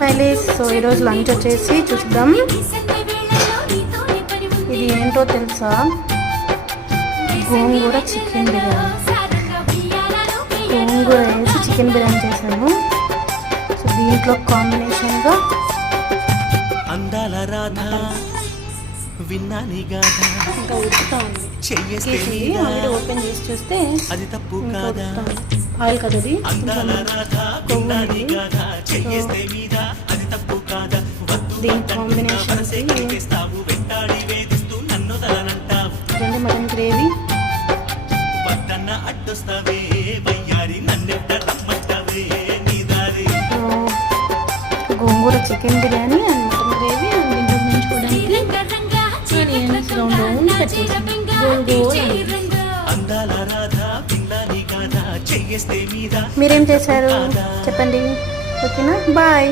Smileys. So ఈరోజు lunch వచ్చేసి చూద్దాం. ఇది ఏంటో తెలుసా? గోంగూర చికెన్ బిర్యానీ. గోంగూర వేసి చికెన్ బిర్యానీ చేశాను. సో దీంట్లో కాంబినేషన్గా అందాల రాధ విన్నాని గాథ ఇంకా ఉడుకుతా ఉంది. ఆల్రెడీ ఓపెన్ చేసి చూస్తే అది తప్పు కాదా? ఆయిల్ కదా అది. అందాల రాధ విన్నాని గాథ చెయ్యేస్తే మీద అది తప్పు కాదా? దీని కాంబినేషన్ చేస్తావు వెంటాడి వేధిస్తూ నన్ను తలనంటావు. మటన్ గ్రేవీ వద్దన్న అడ్డొస్తావే వయ్యారి నన్నెట్ట రమ్మంటావే నీ దారి. Gongura chicken biryani and mutton gravy and దీంట్లో నంచుకోవడానికి ఆనియన్స్ రౌండ్ కట్ చేసి గోల్. అందాల రాధ విన్నాని గాథ చెయ్యేస్తే మీద. మీరేం చేశారు చెప్పండి. ఓకేనా? బాయ్.